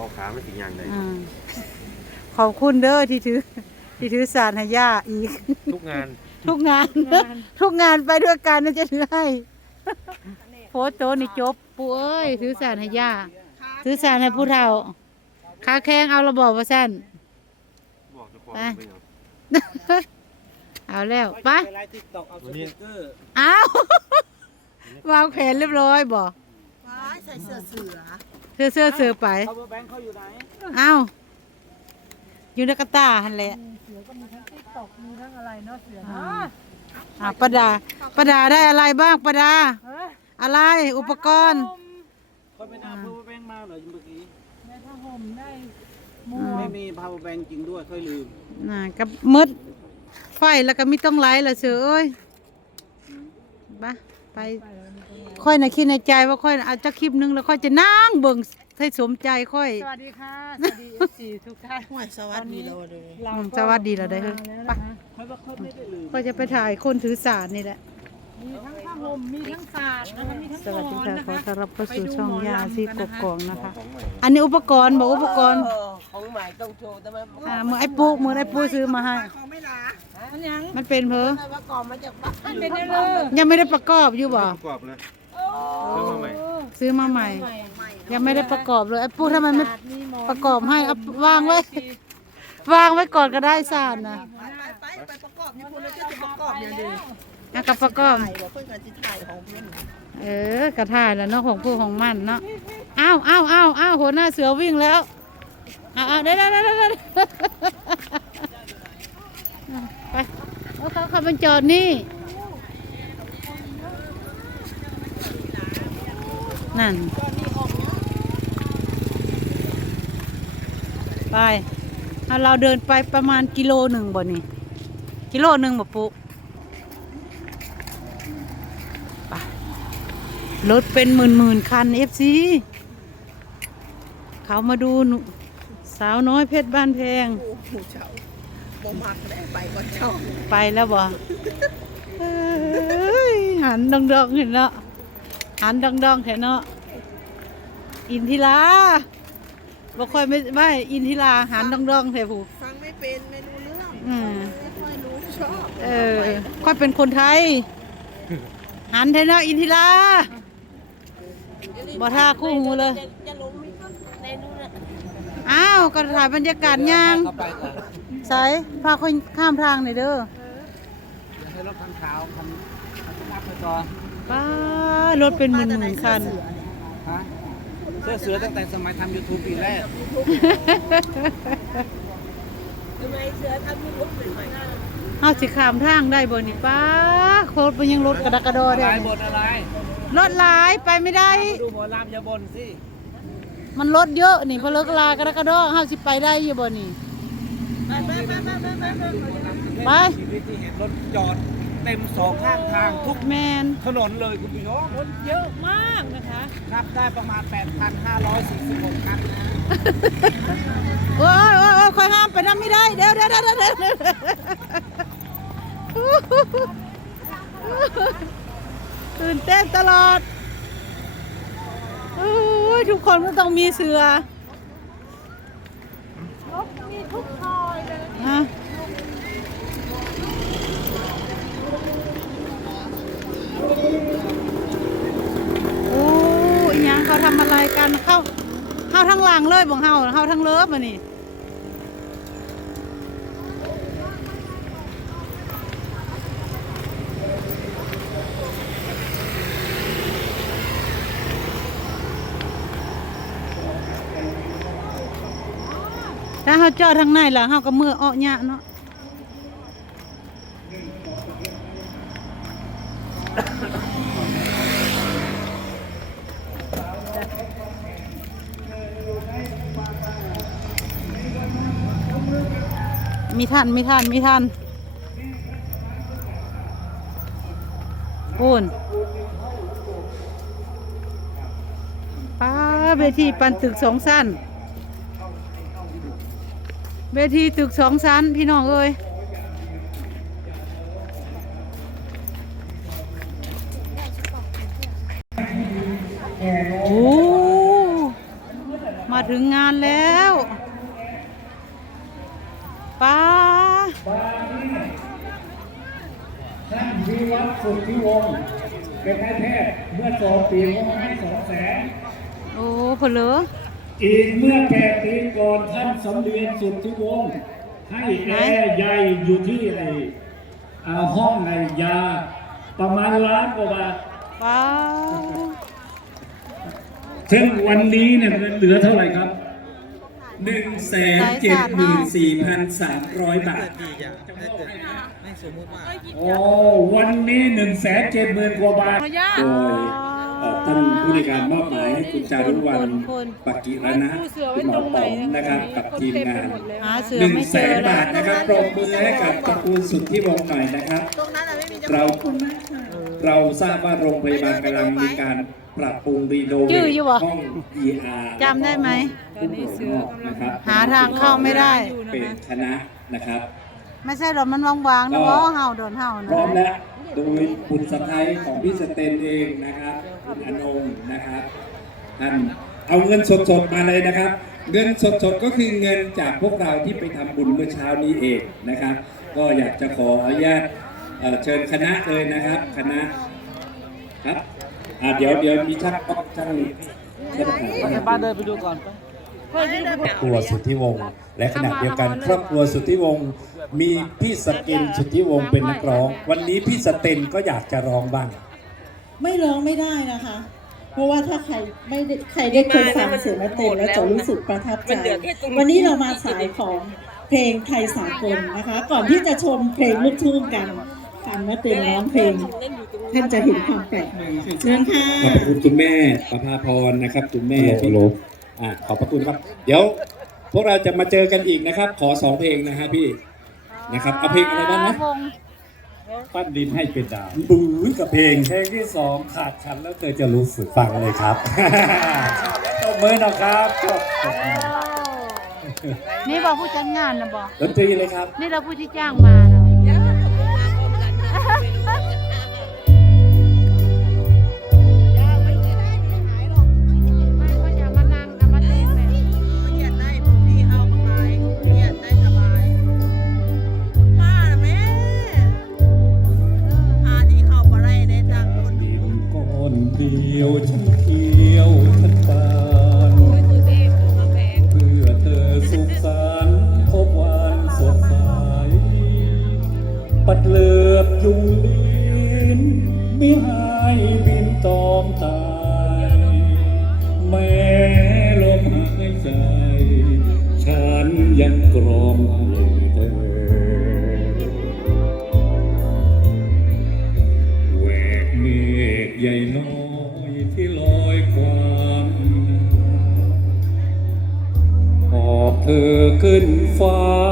ออกขาไม่ถึงอย่างใดอ่าขอบคุณเด้อที่ถือ ที่ถือสารให้ย่าอีก ทุกงานทุกงาน ทุกงานไปด้วยกันนะจะถือให้โพสต์โตนี่จบปู่เอ้ยถือสารให้ย่าถือสารให้ผู้เฒ่าขาแข้งเอาระบอกว่าสั้น บอกเจะของไป ไปเอาเอาแล้วไปไลฟ์ติ๊กต็อกเอาสติ๊กเกอร์เอาวางแผนเรียบร้อยบ่ว้ายใส่เสื้อเสือเสื้อเสื้อเสือไป เขาแบงค์เขาอยู่ไหนเอาอยู่ในกระตาหันแหละเสือก็มีทั้งติ๊กตอกมีทั้งอะไรเนาะเสืออ่าเนาะอ่าประดาประดาได้อะไรบ้างประดา เฮ้ยอะไรอุปกรณ์เขาไม่น่า power bank มาเหรอเมื่อกี้ได้ผ้าห่มได้หมวไม่กมี power bank จริงด้วยค่อยลืมน่ะกับมืดไฟแล้วก็มีต้องไลท์ละเสือเอ้ยไปไป ค่อยนะคิดในใจว่าค่อยน่ะอาจักคลิปหนึงแล้วค่อยจะนั่งเบิ่งให้สมใจค่อย สวัสดีค่ะ สวัสดีเอฟซีทุกท่านห่วยสวัสดีเราเลยเราก็สวัสดีเราได้เฮ้ยมแล้วไปนะคะค่อยว่าค่อยไม่ได้ลืมก็จะไปถ่ายคนถือสารนี่แหละ มีทั้งผ้าห่มมีทั้งศาสตร์นะคะมีทั้งสวัสดีค่ะอนนะขอต้อนรับเข้าสู่ช่องยาซีกกองนะคะ อันนี้อุปกรณ์บอกอุปกรณ์ของใหม่ต้องโชว์แต่มันอ่ามือไอ้ปุ๊มือไอ้ปุ๊ซื้อมาให้ไม่ลามันยังมันเป็นเพอม่ว่าก่อนมาจากบ้านมันเป็นได้เลยยังไม่ได้ประกอบอยู่บ่ประกอบเลย ซื้อมาใหม่ ซื้อมาใหม่ ยังไม่ได้ประกอบเลยไอ้ปุ๊ถ้ามันไม่ศาสตร์มีหมอนประกอบให้เอาวางไว้ วางไว้ก่อนก็ได้สารนะไปไปไปประกอบญี่ปุ่นแล้วจะประกอบอย่างดีแล้วก็ประกอบ ถ่ายว่าเพื่อนกันจะถ่ายของเพื่อนเออกระถ่ายแล้วเนาะของผู้ของมันเนาะ อ้าวอ้าวอ้าวอ้าวหัวหน้าเสือวิ่งแล้วอ้าวอ้าวได้ได้ได้ได้ไปเอาเขาเขาเป็นจอดนี่ นั่น ไปเอาเราเดินไปประมาณกิโลหนึ่งบ่นี่ กิโลหนึ่งบ่ปุ๊รถเป็นหมื่นหมื่นๆคันเอฟซีเขามาดูหนูสาวน้อยเพชรบ้านแพงโอ้โหเจ้าบ่มักแล้ไปก่อนเจ้าไปแล้วบ่เอ้ยหันดองดองๆเห็นเนาะหันดองดองๆเห็นเนาะอินทิลาบ่ค่อยไม่ไม่อินทิลาหันดองดองๆเถอะผู้ฟังไม่เป็นไม่รู้เรื่องอืมไม่ค่อยรู้ชอบเออค่อยเป็นคนไทย หันเถอะเนาะอินทิลาบ่ท่าคู่หูเลยจะลงมีก็ในนู้นน่ะอ้าวก็ถ่ายบรรยากาศย่างเขาไปก่อนสายพาคนข้ามทางหน่อยเด้ออย่าให้รถคันขาวคันคันที่รับไปก่อนป้า รถเป็นหมื่นหมื่นคัน ฮะเสื้อเสือตั้งแต่สมัยทำ YouTube ปีแรก ทำไมเสือทำยูทูบเป็นใหม่เอาสิข้ามทางได้บ่นี่ป้าโคตรมันยังรถกระดักกระดออะไรได้บนอะไรรถหลายไปไม่ได้ มาดูหมอลำอย่าบนสิมันรถเยอะนี่เพอเลิกลากระดักกระดอเฮาสิไปได้อยู่บ่นี่ ไปไปไปไปไปไปไปไปชีวิตที่เห็นรถจอด เต็มสองข้างทางทุกแมนถนนเลยคุณผู้ชมคนเยอะมากนะคะ นับได้ประมาณ 8,546คันนะโอ้ยโอ้ยโอ้ยคอยห้ามไปนํไม่ได้ เดี๋ยวเดี๋ยวเดี๋ยวเดี๋ยวเดี๋ยวตื่นเต้นตลอดโอ้ยทุกคนก็ต้องมีเสือ รถมีทุกซอยเลย ฮะโอ้ยยังเขาทำอะไรกันเข้าเข้าทั้งหลังเลยบอกเฮาเข้าทั้งเลิฟมานี่ถ้าเขาเจอดทางในหลังเขาก็มืออ้อยะเนาะ มีท่านมีท่านมีท่านปูนป้าเวทีปันตึกสองสั้น เวทีตึกสองชั้นพี่น้องเอ้ยโอ้มาถึงงานแล้วป้า ท่านวิวัฒน์ สุทธิวงศ์เป็นนายแพทย์เมื่อสองปีงบให้สองแสนโอ้เพนเหลืออีกเมื่อแปดปีก่อนท่านสำเรียนสุทธิวงศ์ให้แอร์ใหญ่อยู่ที่ไอ้อ่าห้องในยา ประมาณล้านกว่าบาทป้าถึงวันนี้เนี่ยเงินเหลือเท่าไหร่ครับ หนึ่งแสนเจ็ดหมื่นสี่พันสามร้อยบาท ดีจ้ะถ้าเกิดไม่สมมติว่า โอ้ วันนี้หนึ่งแสนเจ็ดหมื่นกว่าบาทพยาโดยเอ่อท่านผู้ในวยการมอบหมายให้คุณจารุวรรณคนปักกิรณะคุณหมอป๋องนะครับ กับทีมงานหาเสือหนึ่งไม่แสเจอนบาทนะครับปรบมือให้กับตระกูลสุดที่วงหน่อยนะครับเราเราทราบว่าโรงพยาบาลกำลังมีการ ปรับปรุงรีโนเวชื่อทอยู่บ่ห้อง ER จำได้ไหมผู้ป่วยนอกนะครับหาทางเข้าไม่ได้ เป็นคณะนะครับ ไม่ใช่หรอกมันวางๆนะก็ว่าเห่าโดนเห่าพร้อมนะแล้วโดยบุตรสะใภ้ของพี่สเตนเองนะครับคุณอนงนะครับท่านเอาเงินสดๆมาเลยนะครับ เงินสดๆก็คือเงินจากพวกเราที่ไปทำบุญเมื่อเช้านี้เองนะครับ ก็อยากจะขออนุญาตเอ่อเชิญคณะเลยนะครับ คณะครับ อ่าเดี๋ยวเดี๋ยวมีช่างก็ช่างช่างไปบ้านเดินไปดูก่อนไปครอบครัวสุทธิวงศ์และขณะเดียวกันครอบครัวสุทธิวงศ์มีพี่สกินสุทธิวงศ์เป็นนักร้อง วันนี้พี่สเตนก็อยากจะร้องบ้าง ไม่ร้องไม่ได้นะคะ เพราะว่าถ้าใครไม่ได้ใครได้เคยฟังเสียงนักเต้นแล้วจะรู้สึกประทับใจวันนี้เรามาสายของเพลงไทยสากลนะคะ ก่อนที่จะชมเพลงลูกทุ่งกัน ฟังนักเต้นร้องเพลง ท่านจะเห็นความแปลกใหม่ค่ะเชิญค่ะขอบพระคุณคุณแม่ประภาพรนะครับ คุณแม่พี่ลบอ่าขอบพระคุณครับ เดี๋ยว พวกเราจะมาเจอกันอีกนะครับ ขอสองเพลงนะฮะพี่นะครับเอาเพลงอะไรบ้างนะวงปั้นดินให้เป็นดาวบู๊กับเพลงเพลงที่สองขาดฉันแล้วเธอจะรู้สึกฟังเลยครับตบมือหน่อยครับจบนี่บอกผู้จัดงานนะบอกดนตรีเลยครับ นี่เราผู้ที่จ้างมา เดียวฉันเที่ยว ห